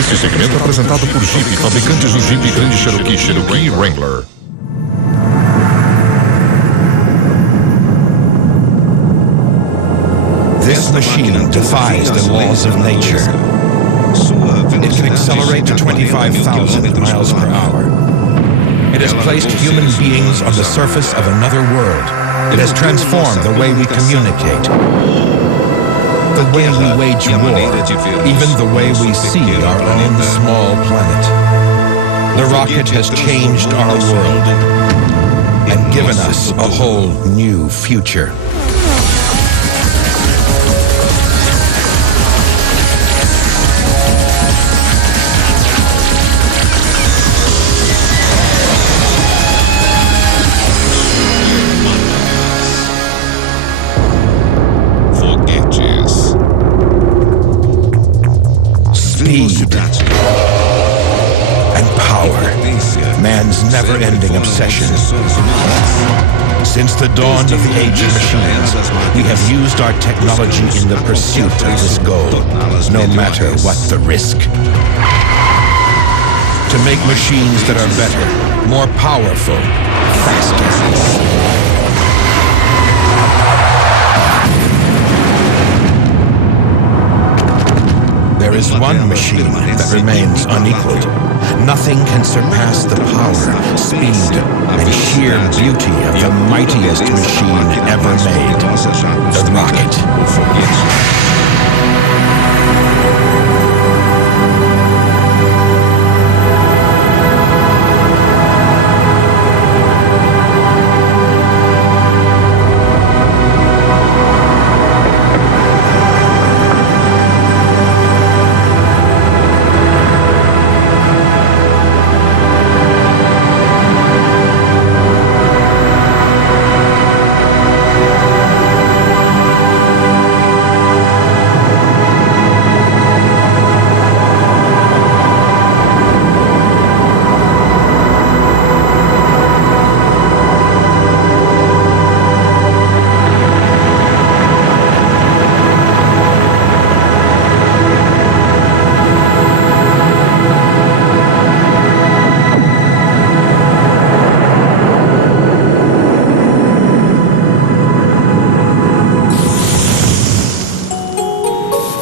Este segmento é apresentado por Jeep, fabricantes do Jeep Grand Cherokee, Cherokee e Wrangler. This machine defies the laws of nature. It can accelerate to 25,000 miles per hour. It has placed human beings on the surface of another world. It has transformed the way we communicate, the way we wage war, even the way we see our own small planet. The rocket has changed our world and given us a whole new future. Speed and power, man's never-ending obsession. Since the dawn of the age of machines, we have used our technology in the pursuit of this goal, no matter what the risk. To make machines that are better, more powerful, faster. There is one machine that remains unequaled. Nothing can surpass the power, speed, and sheer beauty of the mightiest machine ever made, the rocket.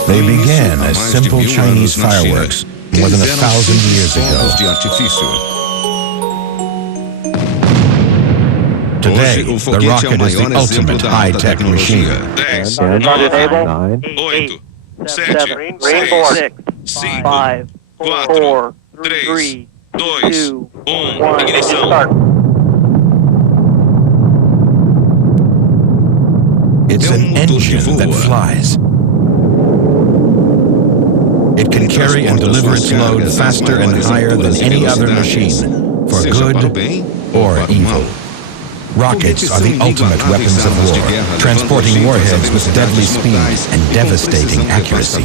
They began as simple Chinese fireworks more than 1,000 years ago. Today, the rocket is the ultimate high-tech machine. 10, 9, 8, 7, 6, 5, 4, 3, 2, 1, ignition. It's an engine that flies. It can carry and deliver its load faster and higher than any other machine, for good or evil. Rockets are the ultimate weapons of war, transporting warheads with deadly speed and devastating accuracy.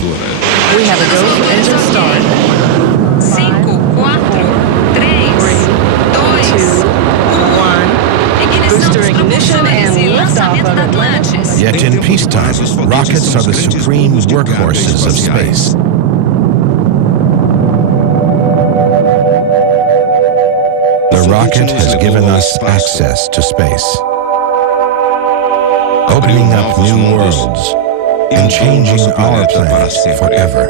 We have a go for engine start. 5, 4, 3, 2, 1. Booster ignition and liftoff of Atlantis. Yet in peacetime, rockets are the supreme workhorses of space. The rocket has given us access to space, opening up new worlds and changing our planet forever.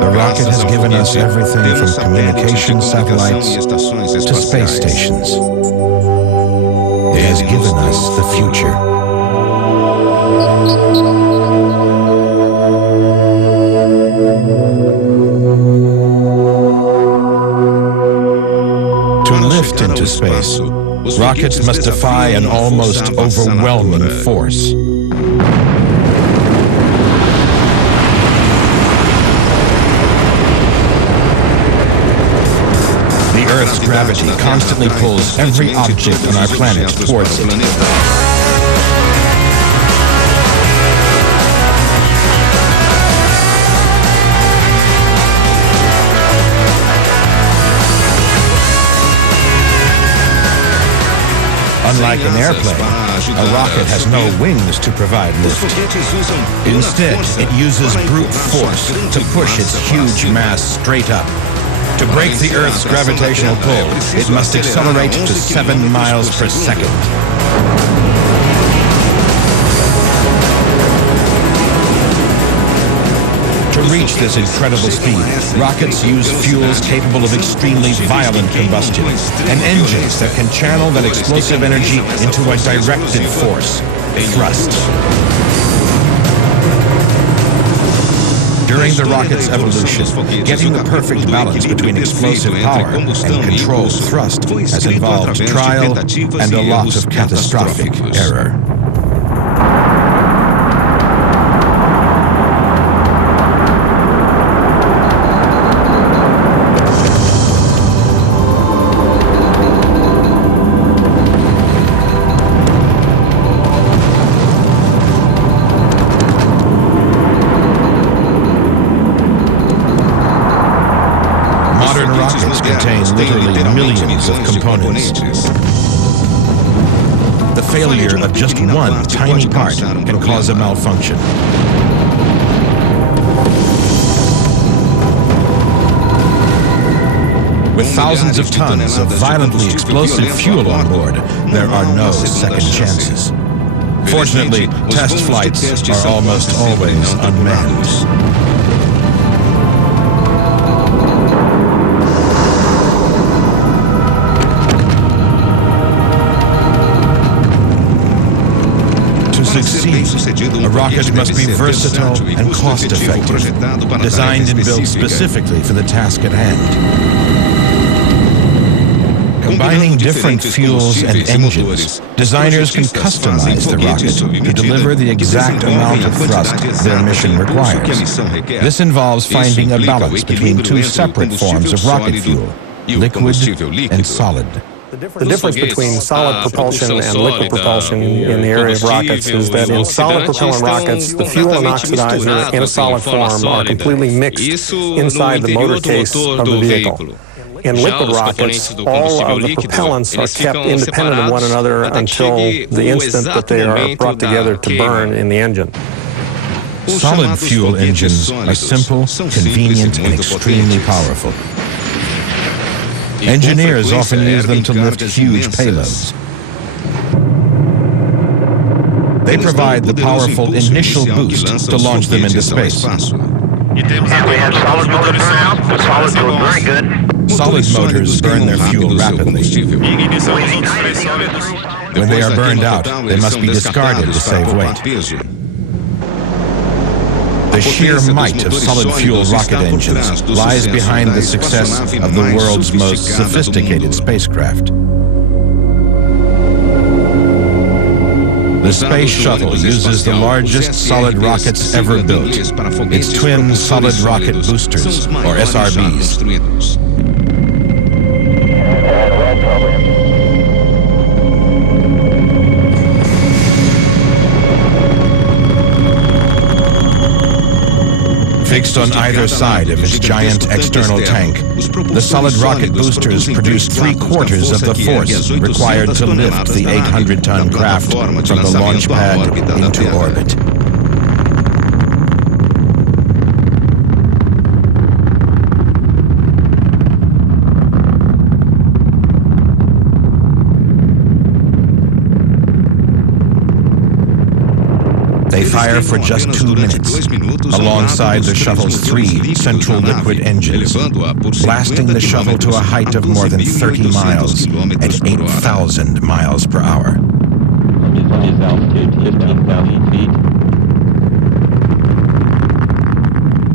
The rocket has given us everything from communication satellites to space stations. It has given us the future. Into space, rockets must defy an almost overwhelming force. The Earth's gravity constantly pulls every object on our planet towards it. Unlike an airplane, A rocket has no wings to provide lift. Instead, it uses brute force to push its huge mass straight up. To break the Earth's gravitational pull, it must accelerate to 7 miles per second. To reach this incredible speed, rockets use fuels capable of extremely violent combustion and engines that can channel that explosive energy into a directed force, thrust. During the rocket's evolution, getting the perfect balance between explosive power and controlled thrust has involved trial and a lot of catastrophic error. Contain literally millions of components. The failure of just one tiny part can cause a malfunction. With thousands of tons of violently explosive fuel on board, there are no second chances. Fortunately, test flights are almost always unmanned. To succeed, a rocket must be versatile and cost-effective, designed and built specifically for the task at hand. Combining different fuels and engines, designers can customize the rocket to deliver the exact amount of thrust their mission requires. This involves finding a balance between two separate forms of rocket fuel, liquid and solid. The difference between solid propulsion and liquid propulsion in the area of rockets is that in solid propellant rockets, the fuel and oxidizer in a solid form are completely mixed inside the motor case of the vehicle. In liquid rockets, all of the propellants are kept independent of one another until the instant that they are brought together to burn in the engine. Solid fuel engines are simple, convenient, and extremely powerful. Engineers often use them to lift huge payloads. They provide the powerful initial boost to launch them into space. We have solid motors now. The solids look very good. Solid motors burn their fuel rapidly. When they are burned out, they must be discarded to save weight. The sheer might of solid-fuel rocket engines lies behind the success of the world's most sophisticated spacecraft. The Space Shuttle uses the largest solid rockets ever built, its twin solid rocket boosters, or SRBs. Fixed on either side of its giant external tank, the solid rocket boosters produce 3/4 of the force required to lift the 800-ton craft from the launch pad into orbit. They fire for just 2 minutes, alongside the shuttle's 3 central liquid engines, blasting the shuttle to a height of more than 30 miles at 8,000 miles per hour.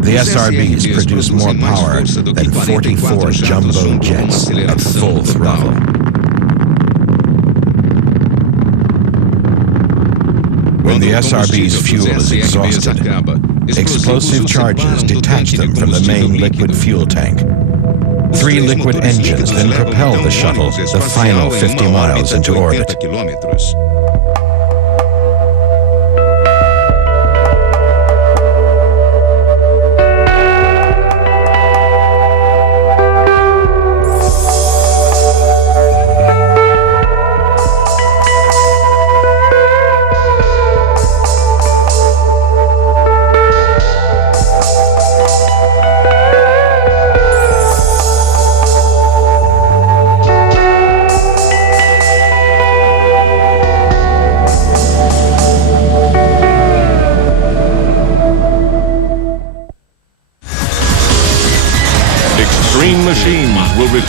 The SRBs produce more power than 44 jumbo jets at full throttle. When the SRB's fuel is exhausted, explosive charges detach them from the main liquid fuel tank. 3 liquid engines then propel the shuttle the final 50 miles into orbit.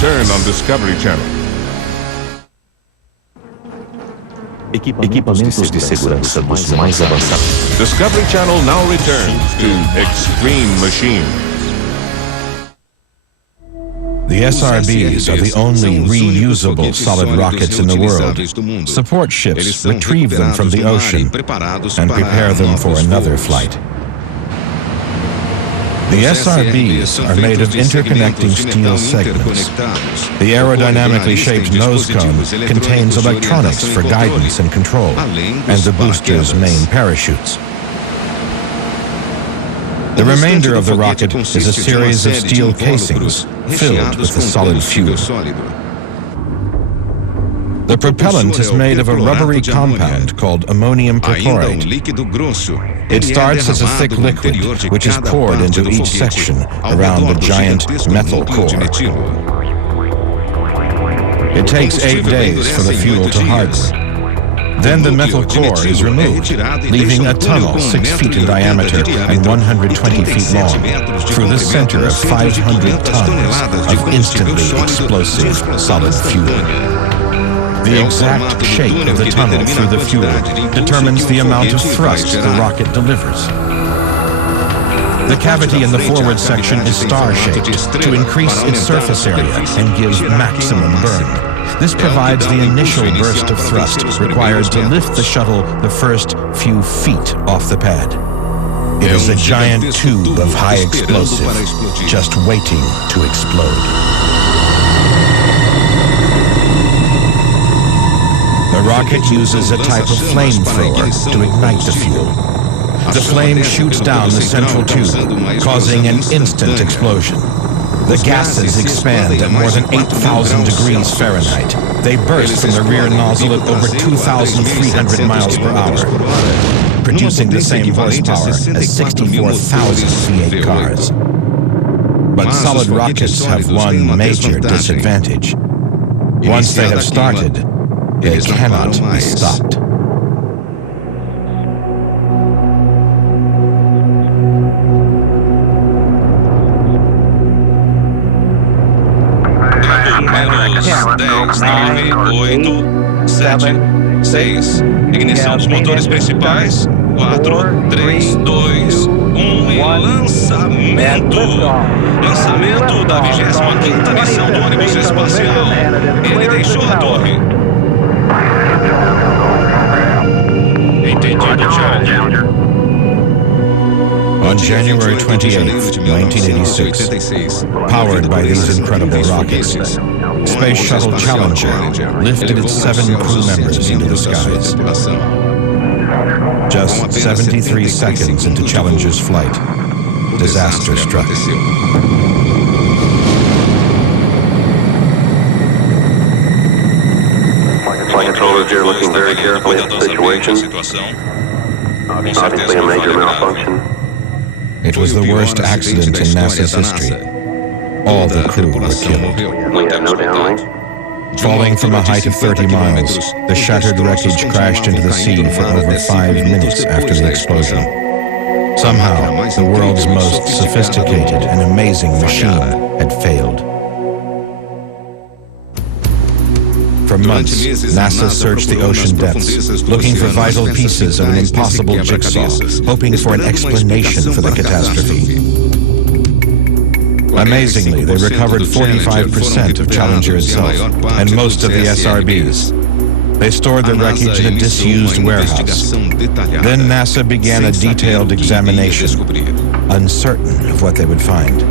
return on Discovery Channel. Equipamentos de segurança dos mais avançados. Discovery Channel now returns to Extreme Machines. The SRBs are the only reusable solid rockets in the world. Support ships retrieve them from the ocean and prepare them for another flight. The SRBs are made of interconnecting steel segments. The aerodynamically shaped nose cone contains electronics for guidance and control, and the booster's main parachutes. The remainder of the rocket is a series of steel casings filled with the solid fuel. The propellant is made of a rubbery compound called ammonium perchlorate. It starts as a thick liquid, which is poured into each section around the giant metal core. It takes 8 days for the fuel to harden. Then the metal core is removed, leaving a tunnel 6 feet in diameter and 120 feet long, through the center of 500 tons of instantly explosive solid fuel. The exact shape of the tunnel through the fuel determines the amount of thrust the rocket delivers. The cavity in the forward section is star-shaped to increase its surface area and give maximum burn. This provides the initial burst of thrust required to lift the shuttle the first few feet off the pad. It is a giant tube of high explosive, just waiting to explode. The rocket uses a type of flamethrower to ignite the fuel. The flame shoots down the central tube, causing an instant explosion. The gases expand at more than 8,000 degrees Fahrenheit. They burst from the rear nozzle at over 2,300 miles per hour, producing the same horsepower as 64,000 V8 cars. But solid rockets have one major disadvantage. Once they have started, they cannot be stopped. Números 10, 9, 8, 7, 6. Ignição dos motores principais. 4, 3, 2, 1 e lançamento! Lançamento da 25ª missão do ônibus espacial. Ele deixou a torre. Entendido, Challenger. On January 28, 1986, powered by these incredible rockets, Space Shuttle Challenger lifted its 7 crew members into the skies. Just 73 seconds into Challenger's flight, disaster struck. Flight controllers here looking very carefully at the situation. Obviously a major malfunction. It was the worst accident in NASA's history. All the crew were killed. We have no downlink. Falling from a height of 30 miles, the shattered wreckage crashed into the sea for over 5 minutes after the explosion. Somehow, the world's most sophisticated and amazing machine had failed. For months, NASA searched the ocean depths, looking for vital pieces of an impossible jigsaw, hoping for an explanation for the catastrophe. Amazingly, they recovered 45% of Challenger itself and most of the SRBs. They stored the wreckage in a disused warehouse. Then NASA began a detailed examination, uncertain of what they would find.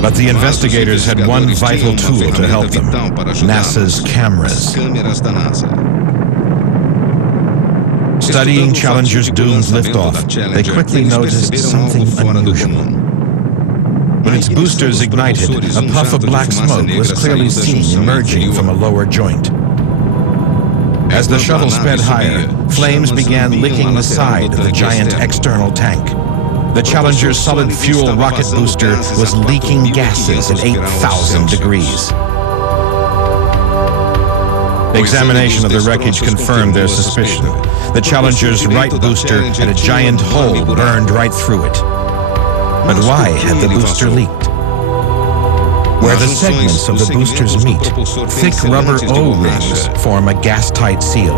But the investigators had one vital tool to help them: NASA's cameras. Studying Challenger's doomed liftoff, they quickly noticed something unusual. When its boosters ignited, a puff of black smoke was clearly seen emerging from a lower joint. As the shuttle sped higher, flames began licking the side of the giant external tank. The Challenger's solid fuel rocket booster was leaking gases at 8,000 degrees. Examination of the wreckage confirmed their suspicion. The Challenger's right booster had a giant hole burned right through it. But why had the booster leaked? Where the segments of the boosters meet, thick rubber O-rings form a gas-tight seal.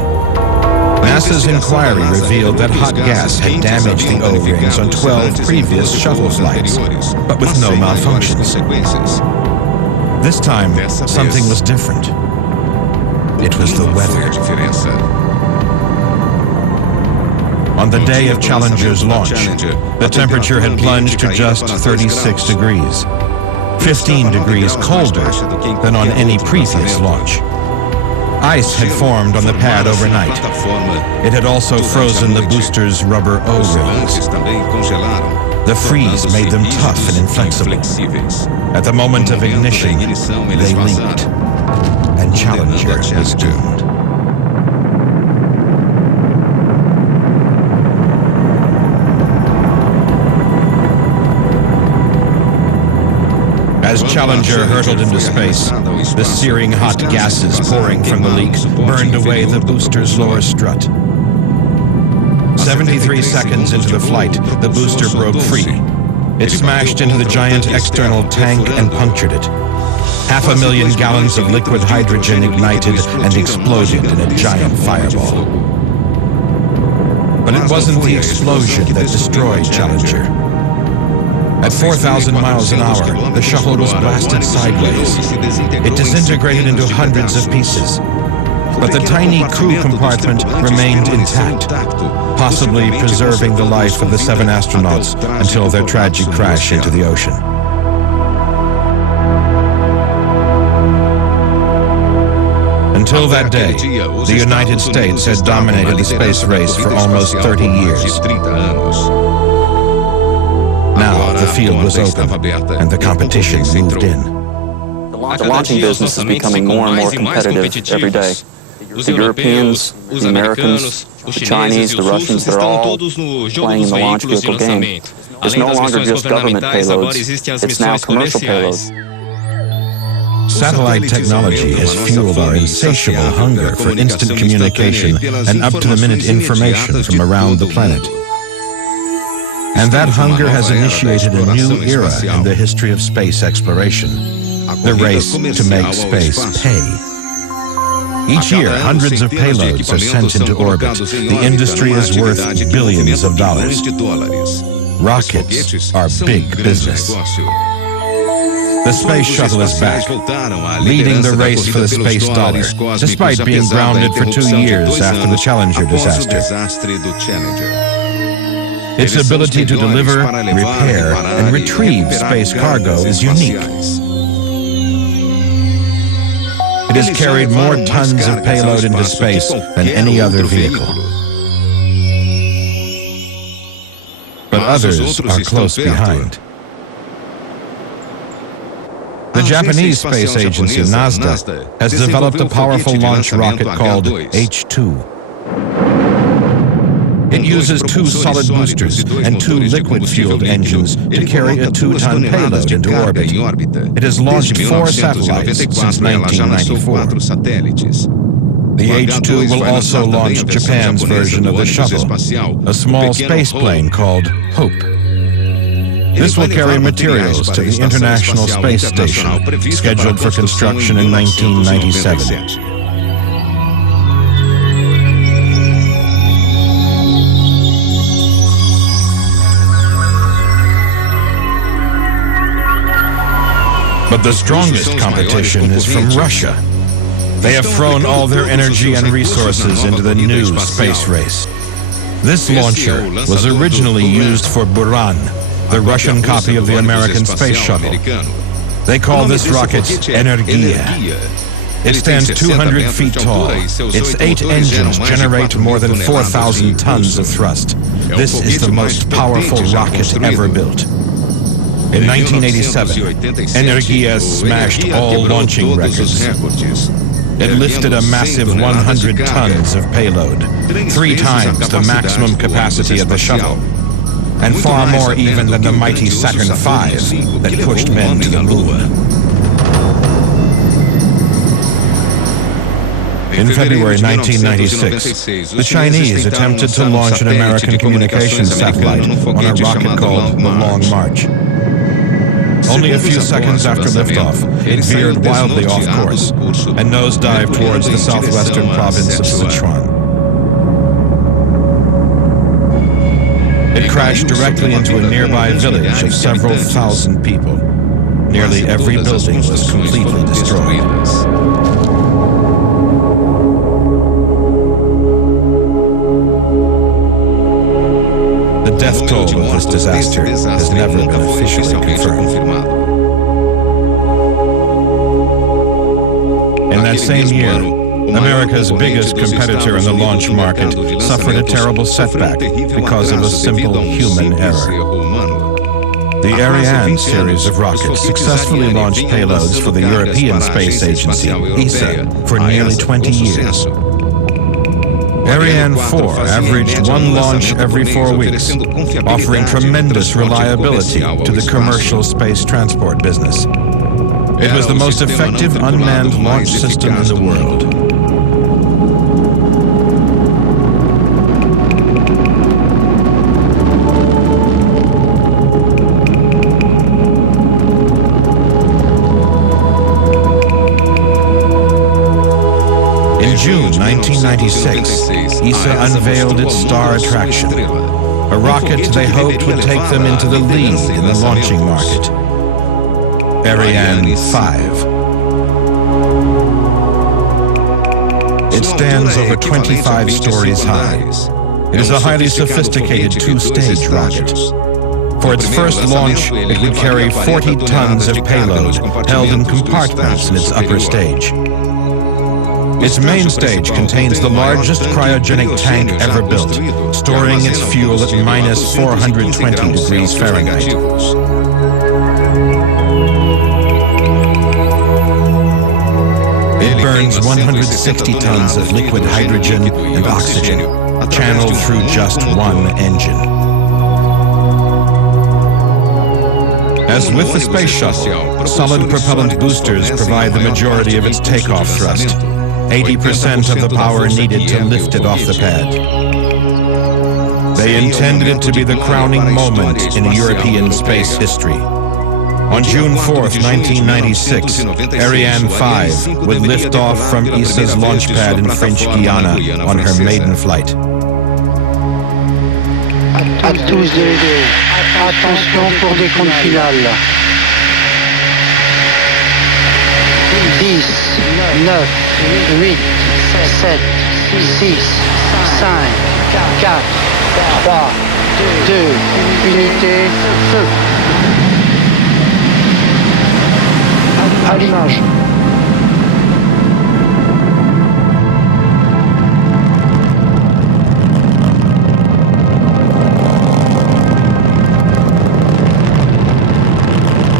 NASA's inquiry revealed that hot gas had damaged the O-rings on 12 previous shuttle flights, but with no malfunctions. This time, something was different. It was the weather. On the day of Challenger's launch, the temperature had plunged to just 36 degrees, 15 degrees colder than on any previous launch. Ice had formed on the pad overnight. It had also frozen the booster's rubber O-rings. The freeze made them tough and inflexible. At the moment of ignition, they leaked, and Challenger was doomed. As Challenger hurtled into space, the searing hot gases pouring from the leak burned away the booster's lower strut. 73 seconds into the flight, the booster broke free. It smashed into the giant external tank and punctured it. 500,000 gallons of liquid hydrogen ignited and exploded in a giant fireball. But it wasn't the explosion that destroyed Challenger. At 4,000 miles an hour, the shuttle was blasted sideways. It disintegrated into hundreds of pieces. But the tiny crew compartment remained intact, possibly preserving the life of the 7 astronauts until their tragic crash into the ocean. Until that day, the United States had dominated the space race for almost 30 years. Now the field was open, and the competition moved in. The launching business is becoming more and more competitive every day. The Europeans, the Americans, the Chinese, the Russians, they're all playing in the launch vehicle game. It's no longer just government payloads, it's now commercial payloads. Satellite technology has fueled our insatiable hunger for instant communication and up-to-the-minute information from around the planet. And that hunger has initiated a new era in the history of space exploration, the race to make space pay. Each year, hundreds of payloads are sent into orbit. The industry is worth billions of dollars. Rockets are big business. The space shuttle is back, leading the race for the space dollar, despite being grounded for 2 years after the Challenger disaster. Its ability to deliver, repair, and retrieve space cargo is unique. It has carried more tons of payload into space than any other vehicle. But others are close behind. The Japanese space agency, NASA, has developed a powerful launch rocket called H-2. It uses 2 solid boosters and 2 liquid-fueled engines to carry a 2-ton payload into orbit. It has launched 4 satellites since 1994. The H-2 will also launch Japan's version of the shuttle, a small spaceplane called Hope. This will carry materials to the International Space Station, scheduled for construction in 1997. But the strongest competition is from Russia. They have thrown all their energy and resources into the new space race. This launcher was originally used for Buran, the Russian copy of the American space shuttle. They call this rocket Energia. It stands 200 feet tall. Its 8 engines generate more than 4,000 tons of thrust. This is the most powerful rocket ever built. In 1987, Energia smashed all launching records. It lifted a massive 100 tons of payload, 3 times the maximum capacity of the shuttle, and far more even than the mighty Saturn V that pushed men to the moon. In February 1996, the Chinese attempted to launch an American communications satellite on a rocket called the Long March. Only a few seconds after liftoff, it veered wildly off course and nosedived towards the southwestern province of Sichuan. It crashed directly into a nearby village of several thousand people. Nearly every building was completely destroyed. The death toll of this disaster has never been officially confirmed. In that same year, America's biggest competitor in the launch market suffered a terrible setback because of a simple human error. The Ariane series of rockets successfully launched payloads for the European Space Agency, ESA, for nearly 20 years. Ariane 4 averaged one launch every 4 weeks, offering tremendous reliability to the commercial space transport business. It was the most effective unmanned launch system in the world. In June 1996, ESA unveiled its star attraction, a rocket they hoped would take them into the lead in the launching market. Ariane 5. It stands over 25 stories high. It is a highly sophisticated two-stage rocket. For its first launch, it would carry 40 tons of payload held in compartments in its upper stage. Its main stage contains the largest cryogenic tank ever built, storing its fuel at minus 420 degrees Fahrenheit. It burns 160 tons of liquid hydrogen and oxygen, channeled through just one engine. As with the space shuttle, solid propellant boosters provide the majority of its takeoff thrust, 80% of the power needed to lift it off the pad. They intended it to be the crowning moment in European space history. On June 4th, 1996, Ariane 5 would lift off from ESA's launch pad in French Guiana on her maiden flight. À tous de deux, attention pour décompte final. 10, 9, 8, 7, 6, 5, 4, 3, 2, unité, feu. À l'image.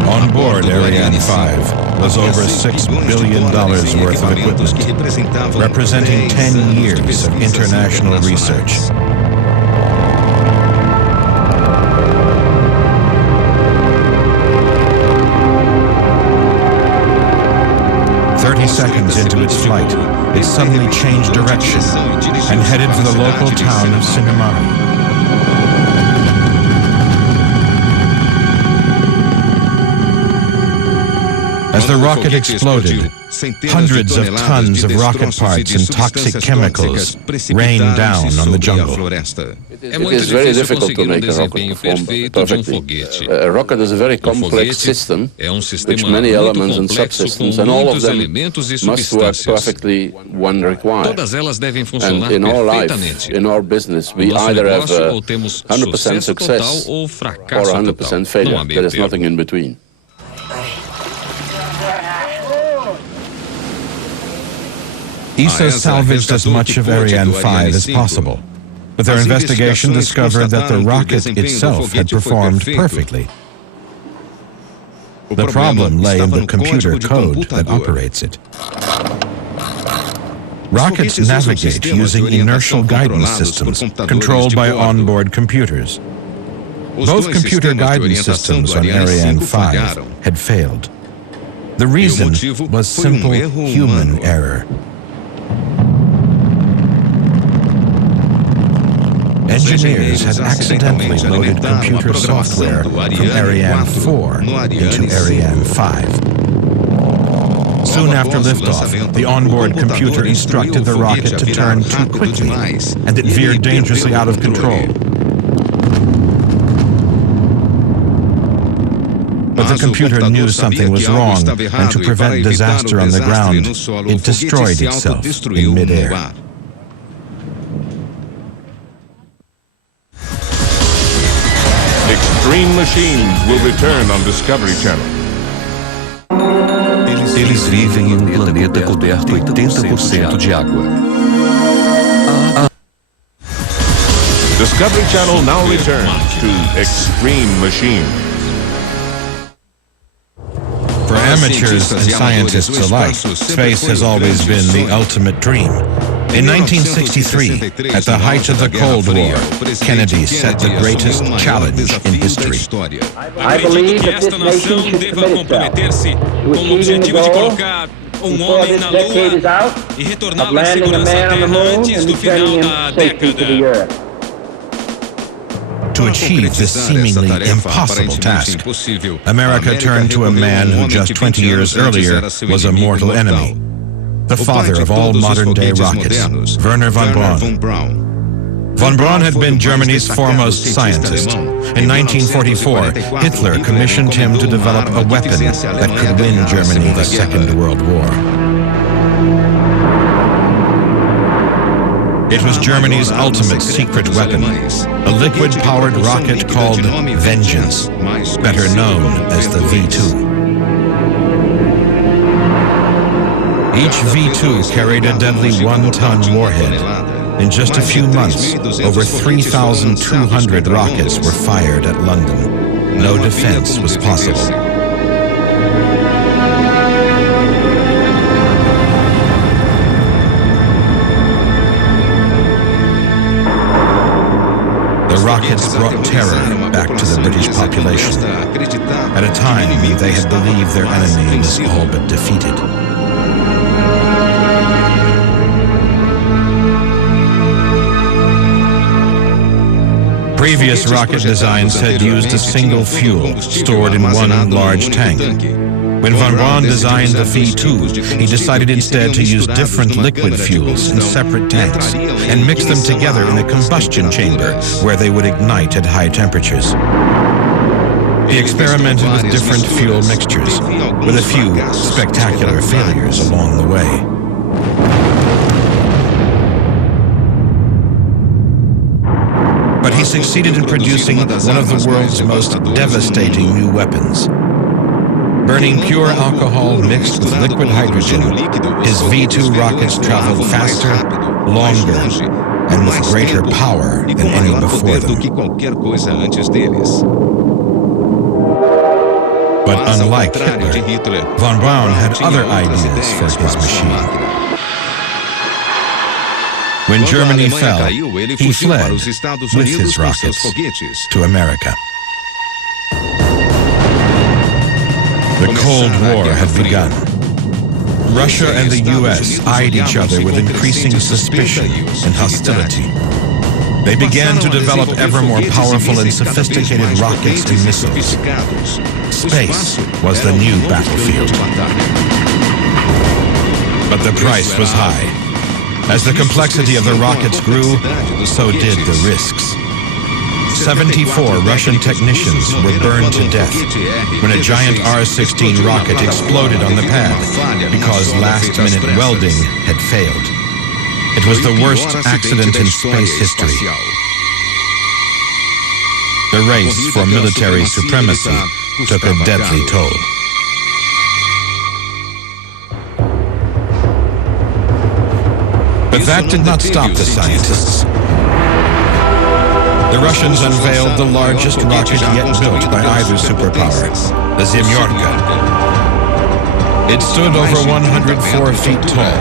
On board Ariane 5 was over $6 billion worth of equipment, representing 10 years of international research. Seconds into its flight, it suddenly changed direction and headed for the local town of Sinemari. As the rocket exploded, hundreds of tons of rocket parts and toxic chemicals rained down on the jungle. It is very difficult to make a rocket perform perfectly. A rocket is a very complex system, which many elements and subsystems, and all of them must work perfectly when required. And in our life, in our business, we either have 100% success or 100% failure. There is nothing in between. ESA salvaged as much of Ariane 5 as possible, but their investigation discovered that the rocket itself had performed perfectly. The problem lay in the computer code that operates it. Rockets navigate using inertial guidance systems controlled by onboard computers. Both computer guidance systems on Ariane 5 had failed. The reason was simple human error. engineers had accidentally loaded computer software from Ariane 4 into Ariane 5. Soon after liftoff, the onboard computer instructed the rocket to turn too quickly, and it veered dangerously out of control. But the computer knew something was wrong, and to prevent disaster on the ground, it destroyed itself in midair. Extreme Machines will return on Discovery Channel. Eles vivem em um planeta coberto 80% de água. Discovery Channel now returns to Extreme Machines. For amateurs and scientists alike, space has always been the ultimate dream. In 1963, at the height of the Cold War, Kennedy set the greatest challenge in history. I believe that this nation should commit itself to achieving the goal before this decade is out of landing a man on the moon and returning him safely to the Earth. To achieve this seemingly impossible task, America turned to a man who just 20 years earlier was a mortal enemy. The father of all modern-day rockets, Wernher von Braun. Von Braun had been Germany's foremost scientist. In 1944, Hitler commissioned him to develop a weapon that could win Germany the Second World War. It was Germany's ultimate secret weapon, a liquid-powered rocket called Vengeance, better known as the V-2. Each V-2 carried a deadly one-ton warhead. In just a few months, over 3,200 rockets were fired at London. No defense was possible. The rockets brought terror back to the British population. At a time they had believed their enemy was all but defeated. Previous rocket designs had used a single fuel stored in one large tank. When von Braun designed the V-2, he decided instead to use different liquid fuels in separate tanks and mix them together in a combustion chamber where they would ignite at high temperatures. He experimented with different fuel mixtures, with a few spectacular failures along the way. But he succeeded in producing one of the world's most devastating new weapons. Burning pure alcohol mixed with liquid hydrogen, his V-2 rockets traveled faster, longer, and with greater power than any before them. But unlike Hitler, von Braun had other ideas for his machine. When Germany fell, he fled with his rockets to America. The Cold War had begun. Russia and the U.S. eyed each other with increasing suspicion and hostility. They began to develop ever more powerful and sophisticated rockets and missiles. Space was the new battlefield. But the price was high. As the complexity of the rockets grew, so did the risks. 74 Russian technicians were burned to death when a giant R-16 rocket exploded on the pad because last-minute welding had failed. It was the worst accident in space history. The race for military supremacy took a deadly toll. But that did not stop the scientists. The Russians unveiled the largest rocket yet built by either superpower, the Zemyorka. It stood over 104 feet tall.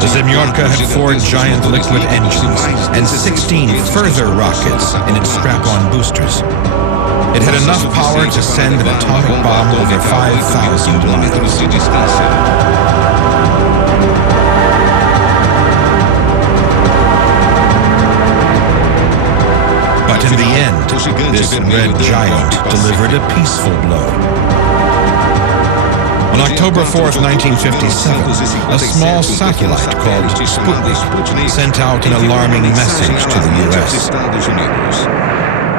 The Zemyorka had 4 giant liquid engines and 16 further rockets in its strap-on boosters. It had enough power to send an atomic bomb over 5,000 miles. in the end, this red giant delivered a peaceful blow. On October 4th, 1957, a small satellite called Sputnik sent out an alarming message to the U.S.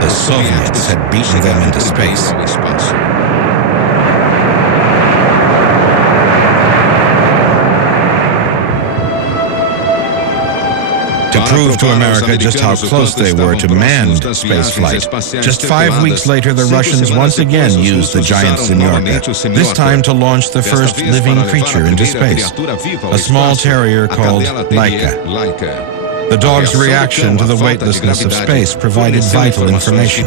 The Soviets had beaten them into space. To prove to America just how close they were to manned spaceflight, just 5 weeks later the Russians once again used the giant Semyorka, this time to launch the first living creature into space, a small terrier called Laika. The dog's reaction to the weightlessness of space provided vital information.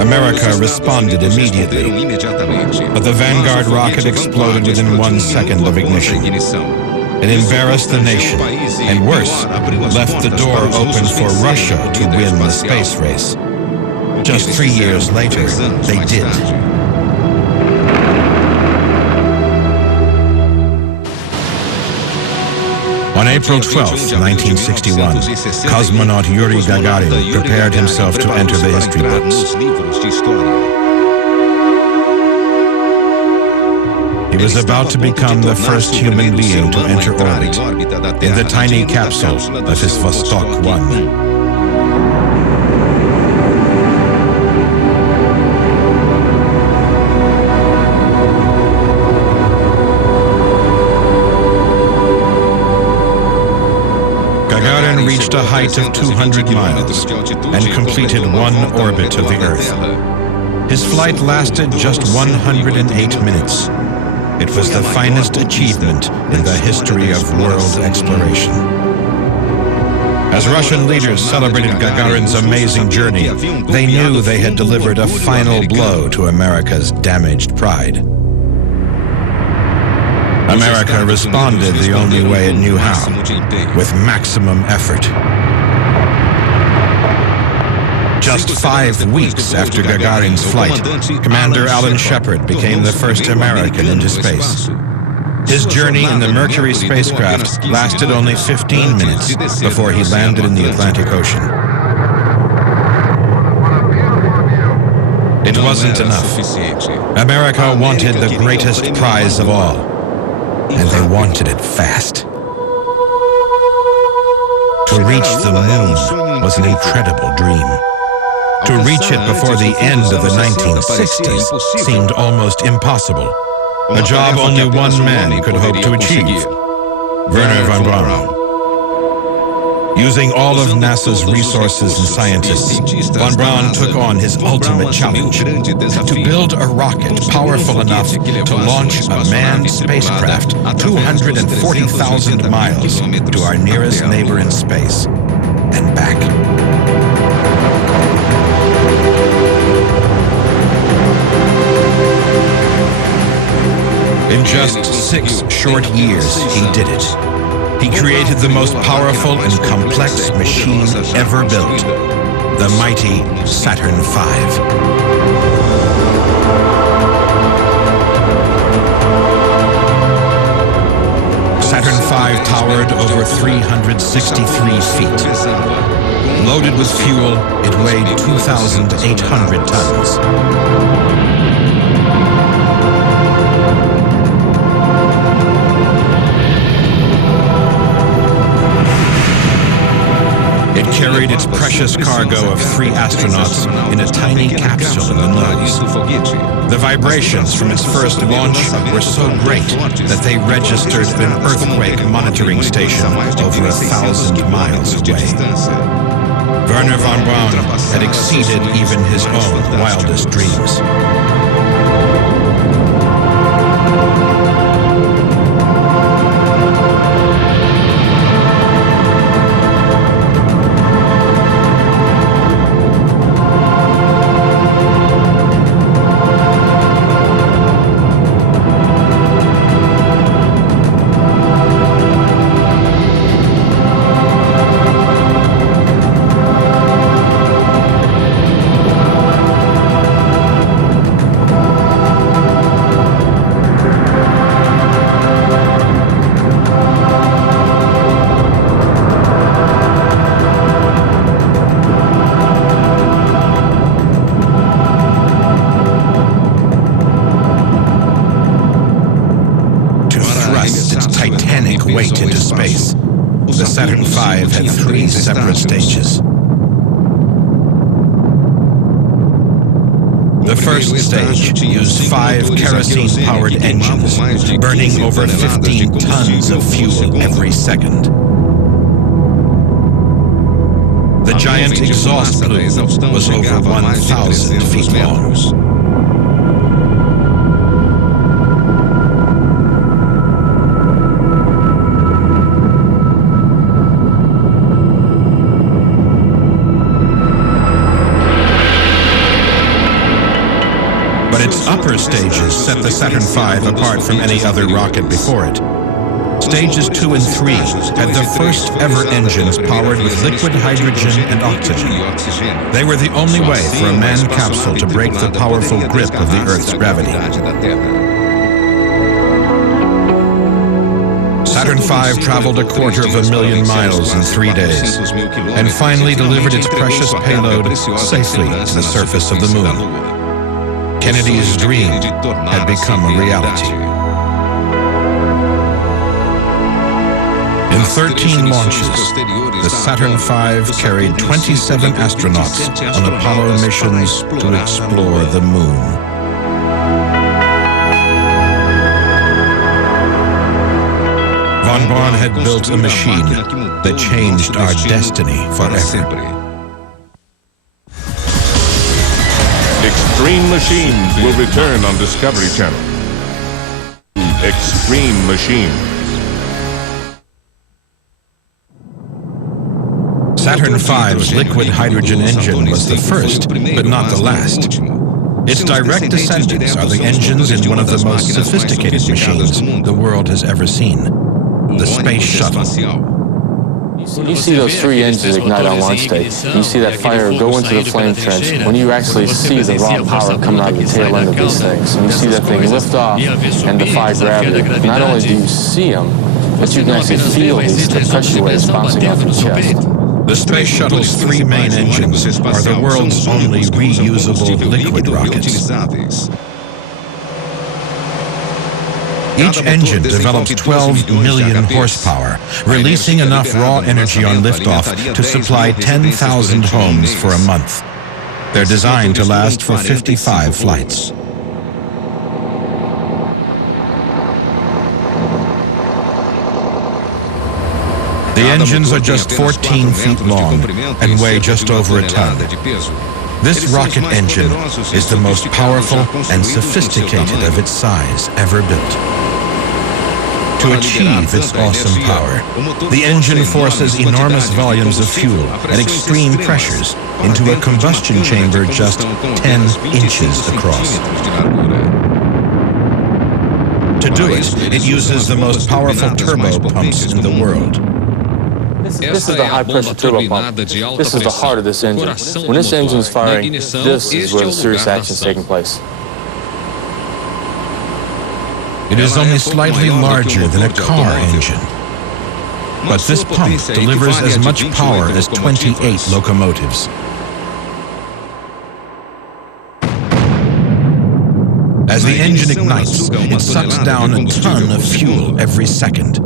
America responded immediately, but the Vanguard rocket exploded within 1 second of ignition. It embarrassed the nation, and worse, left the door open for Russia to win the space race. Just 3 years later, they did. On April 12, 1961, cosmonaut Yuri Gagarin prepared himself to enter the history books. He was about to become the first human being to enter orbit in the tiny capsule of his Vostok 1. Gagarin reached a height of 200 miles and completed 1 orbit of the Earth. His flight lasted just 108 minutes. It was the finest achievement in the history of world exploration. As Russian leaders celebrated Gagarin's amazing journey, they knew they had delivered a final blow to America's damaged pride. America responded the only way it knew how, with maximum effort. Just 5 weeks after Gagarin's flight, Commander Alan Shepard became the first American into space. His journey in the Mercury spacecraft lasted only 15 minutes before he landed in the Atlantic Ocean. It wasn't enough. America wanted the greatest prize of all, and they wanted it fast. To reach the moon was an incredible dream. To reach it before the end of the 1960s seemed almost impossible, a job only one man could hope to achieve, Wernher von Braun. Using all of NASA's resources and scientists, von Braun took on his ultimate challenge, to build a rocket powerful enough to launch a manned spacecraft 240,000 miles to our nearest neighbor in space and back. In just 6 short years, he did it. He created the most powerful and complex machine ever built, the mighty Saturn V. Saturn V towered over 363 feet. Loaded with fuel, it weighed 2,800 tons. It carried its precious cargo of 3 astronauts in a tiny capsule in the nose. The vibrations from its first launch were so great that they registered an earthquake monitoring station over 1,000 miles away. Wernher von Braun had exceeded even his own wildest dreams. titanic weight into space, the Saturn V had 3 separate stages. The first stage used 5 kerosene-powered engines, burning over 15 tons of fuel every second. The giant exhaust plume was over 1,000 feet long. But its upper stages set the Saturn V apart from any other rocket before it. Stages 2 and 3 had the first ever engines powered with liquid hydrogen and oxygen. They were the only way for a manned capsule to break the powerful grip of the Earth's gravity. Saturn V traveled 250,000 miles in 3 days, and finally delivered its precious payload safely to the surface of the Moon. Kennedy's dream had become a reality. In 13 launches, the Saturn V carried 27 astronauts on Apollo missions to explore the Moon. Von Braun had built a machine that changed our destiny forever. Extreme Machines will return on Discovery Channel. Extreme Machines. Saturn V's liquid hydrogen engine was the first, but not the last. Its direct descendants are the engines in one of the most sophisticated machines the world has ever seen, the Space Shuttle. You see those 3 engines ignite on launch day. You see that fire go into the flame trench. When you actually see the raw power coming out of the tail end of these things, and you see that thing lift off and defy gravity, not only do you see them, but you can actually feel these pressure waves bouncing off your chest. The Space Shuttle's 3 main engines are the world's only reusable liquid rockets. Each engine develops 12 million horsepower, releasing enough raw energy on liftoff to supply 10,000 homes for a month. They're designed to last for 55 flights. The engines are just 14 feet long and weigh just over a ton. This rocket engine is the most powerful and sophisticated of its size ever built. To achieve its awesome power, the engine forces enormous volumes of fuel at extreme pressures into a combustion chamber just 10 inches across. To do it, it uses the most powerful turbo pumps in the world. This is the high-pressure turbo pump. This is the heart of this engine. When this engine is firing, this is where the serious action is taking place. It is only slightly larger than a car engine. But this pump delivers as much power as 28 locomotives. As the engine ignites, it sucks down a ton of fuel every second.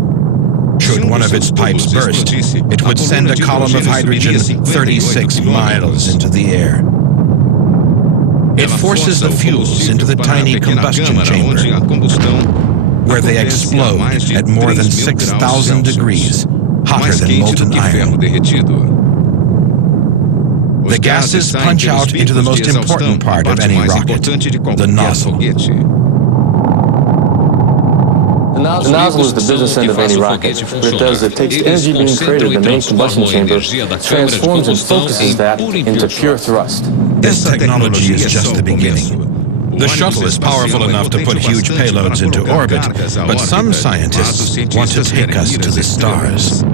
Should one of its pipes burst, it would send a column of hydrogen 36 miles into the air. It forces the fuels into the tiny combustion chamber, where they explode at more than 6,000 degrees, hotter than molten iron. The gases punch out into the most important part of any rocket, the nozzle. The nozzle is the business end of any rocket. What it does is it takes the energy being created in the main combustion chamber, transforms and focuses that into pure thrust. This technology is just the beginning. The shuttle is powerful enough to put huge payloads into orbit, but some scientists want to take us to the stars.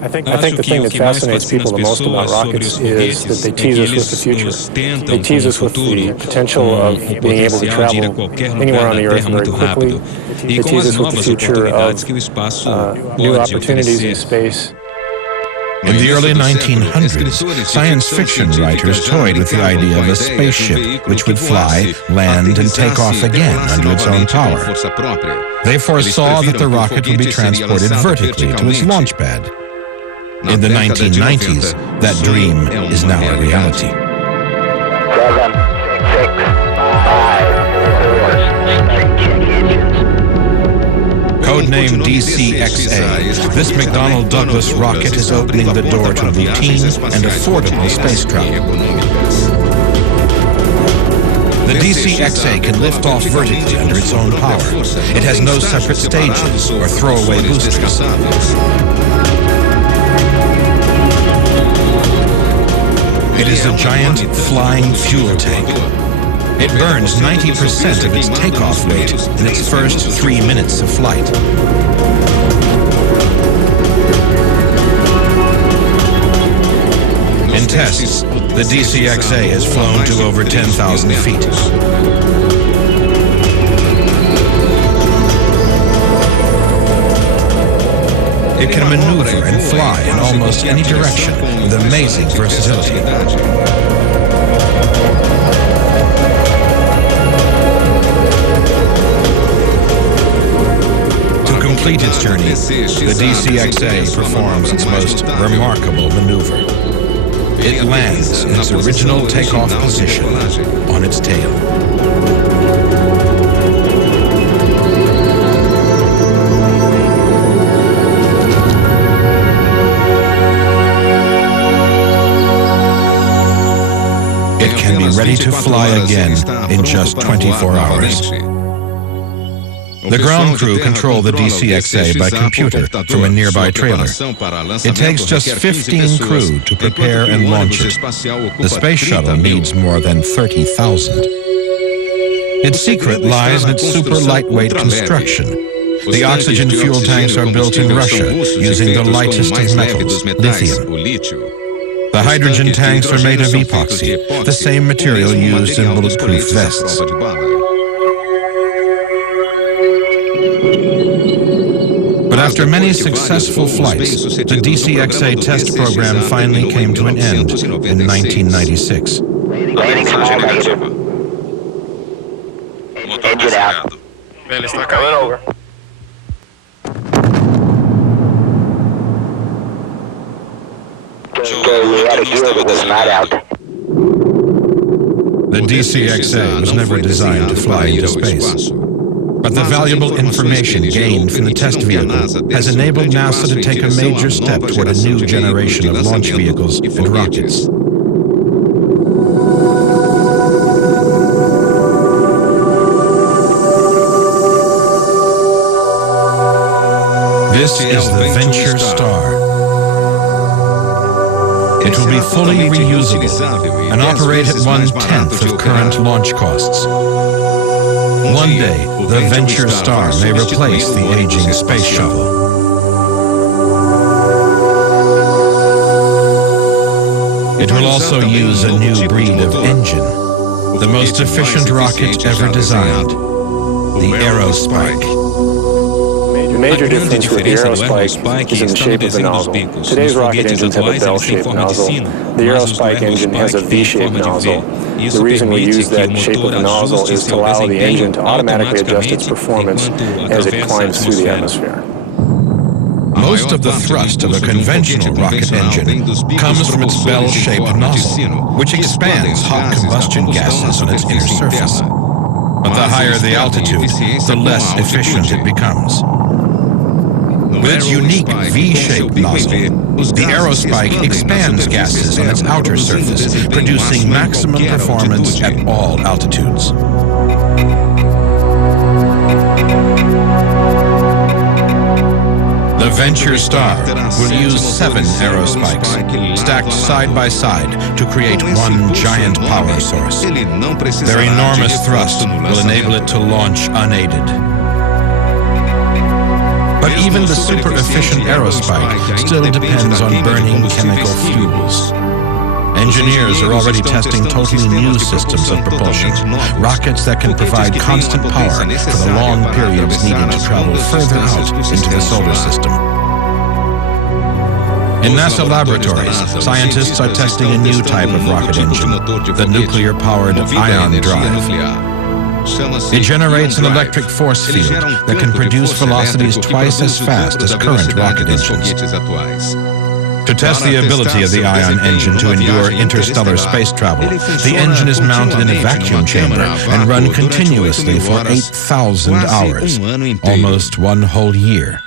I think the thing that fascinates people the most about rockets is that they tease us with the future. They tease us with the potential of being able to travel anywhere on the Earth very quickly. They tease us with the future of new opportunities in space. In the early 1900s, science fiction writers toyed with the idea of a spaceship which would fly, land, and take off again under its own power. They foresaw that the rocket would be transported vertically to its launch pad. In the 1990s, that dream is now a reality. 7, 6, 5, 4, Codenamed DCXA, this McDonnell Douglas rocket is opening the door to routine and affordable space travel. The DCXA can lift off vertically under its own power. It has no separate stages or throwaway boosters. It is a giant flying fuel tank. It burns 90% of its takeoff weight in its first 3 minutes of flight. In tests, the DCXA has flown to over 10,000 feet. It can maneuver and fly in almost any direction with amazing versatility. To complete its journey, the DCXA performs its most remarkable maneuver. It lands in its original takeoff position on its tail. It can be ready to fly again in just 24 hours. The ground crew control the DCXA by computer from a nearby trailer. It takes just 15 crew to prepare and launch it. The space shuttle needs more than 30,000. Its secret lies in its super lightweight construction. The oxygen fuel tanks are built in Russia using the lightest of metals, lithium. The hydrogen tanks are made of epoxy, the same material used in bulletproof vests. But after many successful flights, the DCXA test program finally came to an end in 1996. Landing small negative. Engine out. Coming over. Okay, we had a gear that was not out. The DCXA was never designed to fly into space. But the valuable information gained from the test vehicle has enabled NASA to take a major step toward a new generation of launch vehicles and rockets. This is the Venture Star. It will be fully reusable and operate at 1/10 of current launch costs. One day, the Venture Star may replace the aging space shuttle. It will also use a new breed of engine, the most efficient rocket ever designed, the Aerospike. The major difference with the Aerospike is in the shape of the nozzle. Today's rocket engines have a bell-shaped nozzle. The Aerospike engine has a V-shaped nozzle. The reason we use that shape of the nozzle is to allow the engine to automatically adjust its performance as it climbs through the atmosphere. Most of the thrust of a conventional rocket engine comes from its bell-shaped nozzle, which expands hot combustion gases on its inner surface. But the higher the altitude, the less efficient it becomes. With its unique V-shaped nozzle, the Aerospike expands gases on its outer surface, producing maximum performance at all altitudes. The Venture Star will use 7 Aerospikes, stacked side by side to create one giant power source. Their enormous thrust will enable it to launch unaided. But even the super-efficient Aerospike still depends on burning chemical fuels. Engineers are already testing totally new systems of propulsion, rockets that can provide constant power for the long periods needed to travel further out into the solar system. In NASA laboratories, scientists are testing a new type of rocket engine, the nuclear-powered ion drive. It generates an electric force field that can produce velocities twice as fast as current rocket engines. To test the ability of the ion engine to endure interstellar space travel, the engine is mounted in a vacuum chamber and run continuously for 8,000 hours, almost one whole year.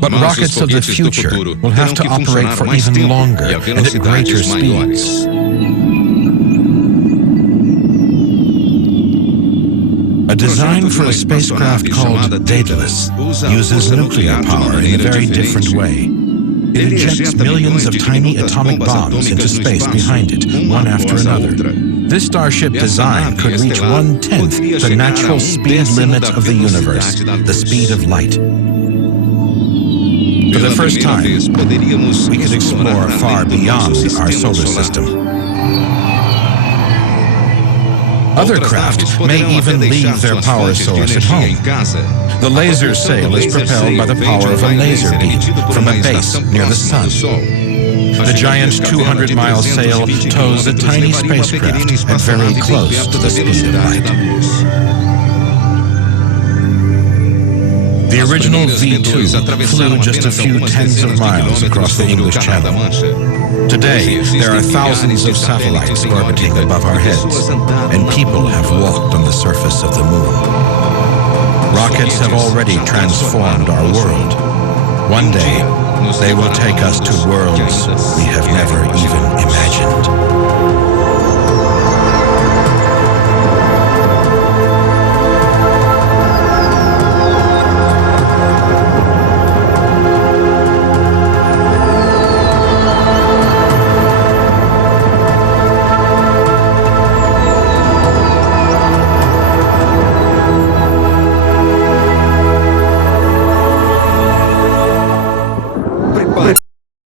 But rockets of the future will have to operate for even longer and at greater speeds. A design for a spacecraft called Daedalus uses nuclear power in a very different way. It injects millions of tiny atomic bombs into space behind it, one after another. This starship design could reach 1/10 the natural speed limit of the universe, the speed of light. For the first time, we could explore far beyond our solar system. Other craft may even leave their power source at home. The laser sail is propelled by the power of a laser beam from a base near the sun. The giant 200-mile sail tows a tiny spacecraft at very close to the speed of light. The original V2 flew just a few tens of miles across the English Channel. Today, there are thousands of satellites orbiting above our heads, and people have walked on the surface of the moon. Rockets have already transformed our world. One day, they will take us to worlds we have never even imagined.